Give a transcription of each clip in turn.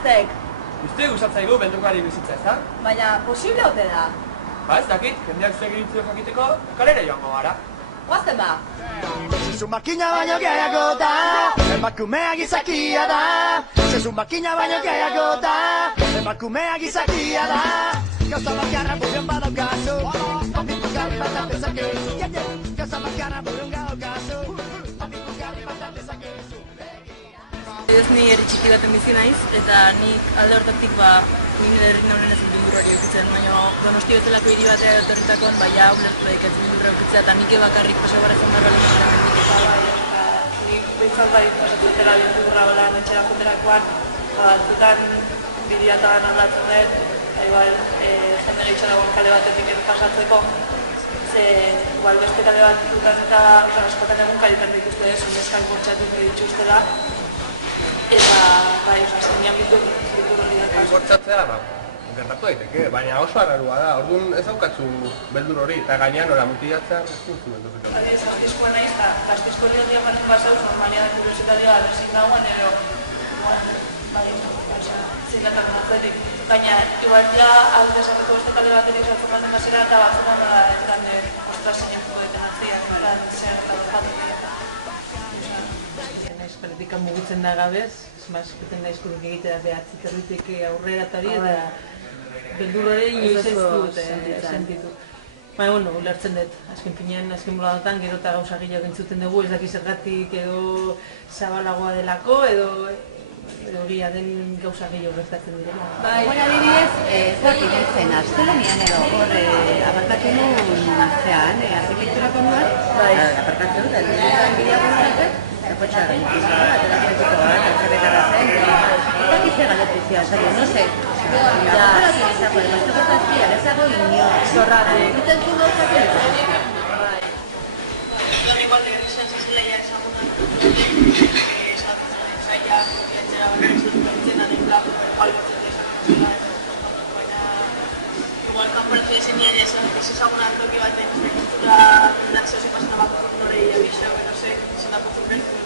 Guaztek! Uste gustatzaigu beldurgari bizitza, ez da? Baina, posible ote da? Ba ez dakit, jendeak zuek iritzio jakiteko kalera joango gara. Guazten ba! Zezu makina baino gehiago da, emakumea gizakia da. Zezu makina baino gehiago da, emakumea gizakia da. Gauza bakarra buruan badaukazu, abitu garri bat apezakezu. Gauza bakarra buruan badaukazu, abitu garri bat apezakezu. Ez ni herri txiki baten bizi naiz, eta nik alde hortatik nire herri naunen ez bildur hori eukitzen, baina Donosti bezalako hiri batea etorritakoan, ja ulertu daik ez bildur eukitzea, eta nik bakarrik paseo barazen barra lehen mendik. Nik behintzat bai pasatzatela bildurra holan etxera joterakoan, batzutan bideatan aldatzen dut, jende gehiago dagoen kale batetik pasatzeko, ze beste kale batzutan eta askotan egun kalitan dituzte ez, neskak bortxatuk dituztela, eta azkenean bildur hori da. Bortxatzea, gertatu daiteke, baina oso arrarua da, orduan ez daukatzu beldur hori, eta gainean ora mutilatzea ez duzu beldur hori. Adibidez, gaztizkoa nahiz, eta gaztizko herria baten basauz, normalian kuriositatea adresin dagoen, ero, zein datak natzetik. Baina, igual ja, alde esateko beste kale batetik sartzen baten basera, eta batzutan nola etan de, ostra, zein duten atziak, zein eta dut Peletika mugitzen da gabez, eskuten da izkurik egitea behatzik erritik aurrera tari eta beldur hori inoiz ez dut sentitu. Baina, ulertzen dut, azken pinean, azken boladatan, gero eta gauza gehiago entzuten dugu, ez dakiz zergatik edo zabalagoa delako, edo egia den gauza gehiago gertatzen direla. Baina adibidez, ez dakit nintzen, astelenean edo hor aparkatu nuen zean, arkitekturako nuan, aparkatu da, bideago nuenetet, Zapotxa, ateratzeko bat, atxerretara zen, eta gizia galetrizia, no sé. Aparatu izako, emazte portazia, ezago inio. Zorrate. Egiten zu gauzak egiten. Egon igual de gerrizan zazeleia ezaguna. Zaila, entzera baina ez dut berritzen adin blanco, pero igual berritzen ezaguna. Baina, igual kanporatu ezin nire ez ezaguna toki baten, kultura nazio zipazena bako norei abiseo, no sé, zenako zurrentu.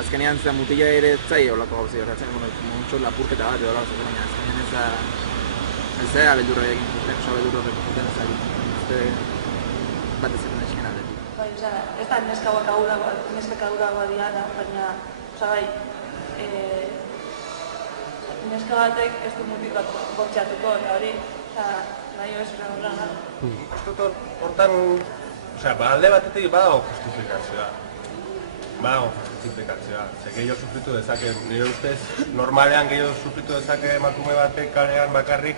Azkenean zen mutila ere zaila olako gauzi horretzen, montxo lapurketa bat edo gauza, baina azkenean ez da beldurra egin zuten, oso beldurra egin zuten bat ez zen esken aldetik. Ez da neska kaduragoa diana, baina, neska batek ez du mutil bat bortxatuko, eta hori, nahi ez horrela da. Uste hortan, alde batetik badago justifikazioa. Ze gehiago sufritu dezake, nire ustez, normalean gehiago sufritu dezake emakume batek kalean bakarrik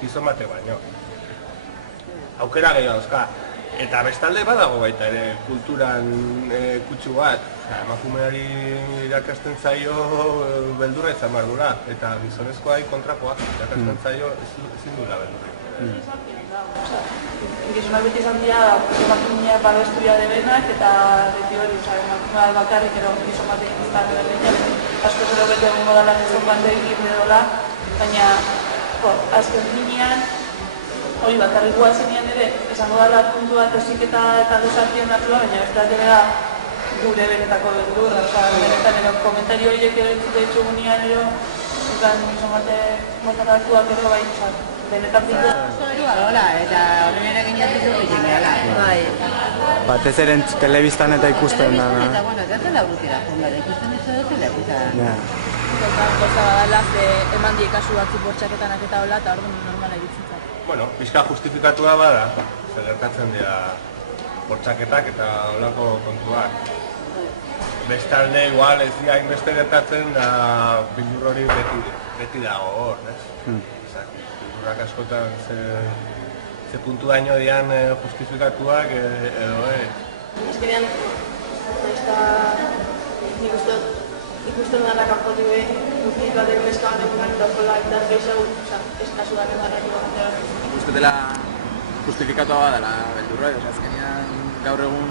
gizon batek baino. Aukera gehiago dauzka. Eta bestalde badago baita ere kulturan kutsu bat. Emakumeari irakasten zaio beldurra izan behar dura. Eta gizonezkoai kontrakoa, irakasten zaio ezin dura beldurra. Gizonak beti izan dira emakumea babestuia debenak eta beti hori, emakumea bakarrik ero gizon batek izan berdina, asko zero beti egongo dela gizon batek edola, baina azken finean hori bakarrik guazenean ere esango dela puntu bat eziketa eta desartien hartua, baina ez da dela gure benetako beldurra, benetan ero komentario horiek ero entzute ditzugunean ero gizon batek hartuak ero bai izan. Benetan bintu. Zorua dola, eta horren ere gineatu zuen gehala. Batez ere telebistan eta ikusten da. Eta, bueno, ez da laburtira jonga, ikusten dizu dut telebistan. Goza badala, eman die kasu batzuk bortxaketanak eta hola, eta orduan normala iritzen zait. Bueno, pixka justifikatua bada, zer gertatzen dira bortxaketak eta holako kontuak. Bestalde, igual ez dira hainbeste gertatzen, da bildur hori beti dago hor, ez? Bildurrak askotan ze puntu daño dian justifikatuak edo Azkenean, nik ikusten dara kanpotik behin, dukik batek neska batek eman daukola eta gehiago eskazu da negarrak egon. Ikustela justifikatua badala beldurra, azkenean gaur egun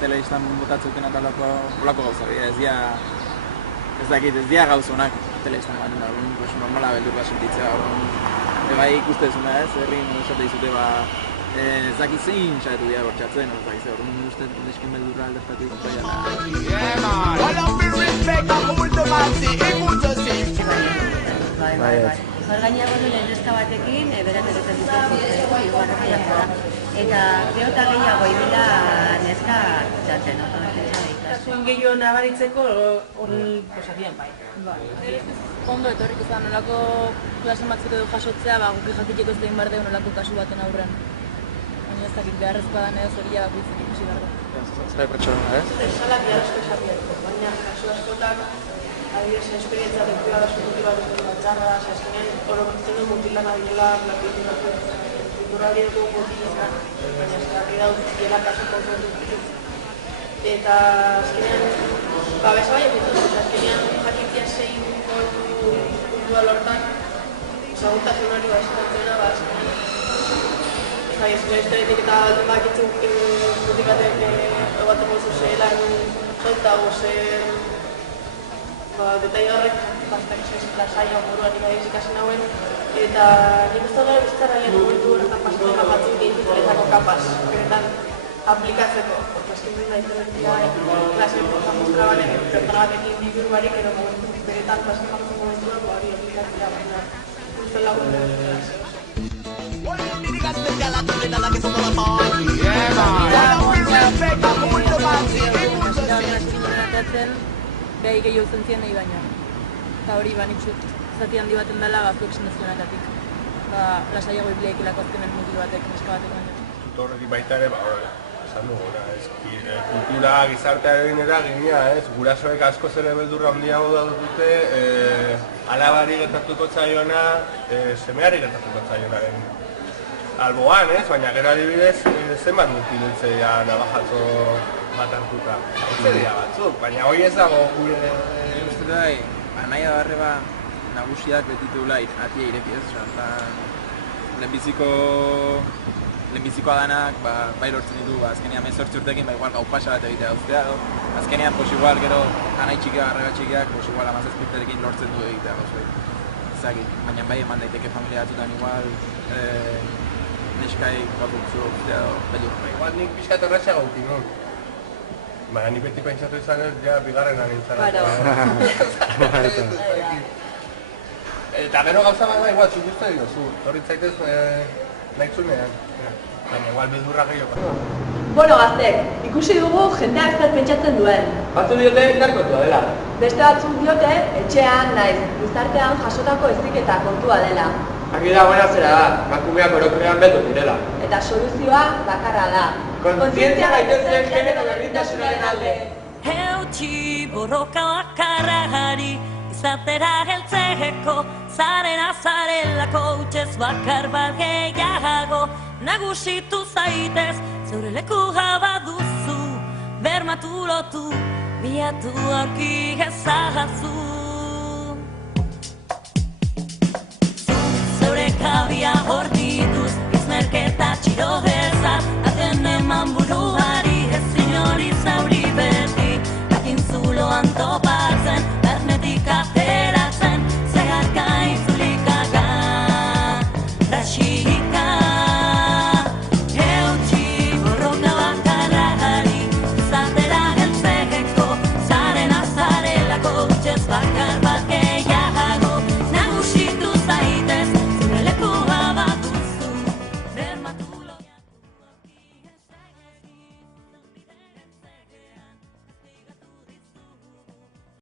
telebistan botatzen eta olako gauza, ez dira gauzonak telebistan baina, normala beldurra sentitzea, bai ikustezuna ez, herrin esate dizute ez dakit zein saiatu dira bortxatzen, ez dakit zein, uste nesken beldurra aldertatik Hor gainera godu neska batekin, berak egiten duten zuzeko, igual da. Eta geota gehiago ibila neska jaten, Zuen gehiago nabaritzeko hori posatzen bai. Ondo etorrik izan nolako klase batzuk edo jasotzea, guki jakiteko ez egin behar dugu nolako kasu baten aurren. Baina ez dakit beharrezkoa da ez hori bakoitzak ikusi behar du. Zai pertsona, ez? Esalak jarrezko esabiatu, baina kasu askotan adibidez, esperientzia lekura da zututi bat ez txarra, azkenean orokitzen du mutilan abilela plakietako kulturari dugu mutilizan, baina eskarri dauz diela kasu konfrontu. Eta azkenean, babesa bai egitzen, azkenean jakitzia zein puntua lortan, segurtasun hori eskartzena, azkenean. Azkenean historietik eta alten bakitzen mutilatek egoaten gozu zehelan solta gozen, detai horrek bastak lasaia buruan ikasi ikasi nauen eta nik uste dut bizkarra lehen momentu horretan pasatzen batzuk dituzletako kapaz beretan aplikatzeko azken dut nahi zenetia klase enportan mostra banek pertsona batekin biburu barik edo momentu beretan pasatzen batzuk momentuak hori aplikatzea baina uste lagun Beha gehiago zentzien nahi baina. Eta hori nik zati handi baten dela gaztuek sendazionetatik. Lasaiago ibliaik ilako azkenen mutil batek, neska batek baina. Horretik baita ere, esan dugu, kultura gizartearen eragina, gurasoek askoz ere beldurra handiago dute, alabari gertatuko zaiona, semeari gertatuko zaionaren alboan, baina gero adibidez, zenbat mutiltzea nabajatzo bat hartuta. Hau dira batzuk, baina hori ez dago gure... Uste da, nahi abarreba nagusiak betituela atia ireki ez, lehenbizikoa danak bai lortzen ditu, azkenean 18 urtekin igual gau pasa bat egitea dauztea, azkenean igual gero anai txikiak, arreba txikiak, igual 17 urterekin lortzen du egitea gauzue. Ezagit, baina bai eman daiteke familia batzutan igual neskai bakutzu urtea beldur. Igual nik pixkat erratxa gauti, no? Baina ni beti pentsatu izan ez, ja, bigarren anintzara. Eta gero gauza bat da, igual, zuk uste diozu, horritzaitez nahi zunean. Baina igual beldurra gehiago. Bueno, gaztek, ikusi dugu jendeak zer pentsatzen duen. Batzu diote narkotua dela. Beste batzuk diote, etxean naiz, gizartean jasotako heziketa kontua dela. Argi dagoena zera da, emakumeak orokorrean beto direla. Eta soluzioa bakarra da. Kontzientzia gaitezen genero berdintasunaren alde. Eutxi borroka bakarragari, izatera heltzeko, zarena zarelako utxez bakar bat gehiago. Nagusitu zaitez, zeure leku baduzu, bermatu lotu, bilatu aurki ezazu. Zeure kabia hor dituz, izmerketa txiro dezat, aten eman buru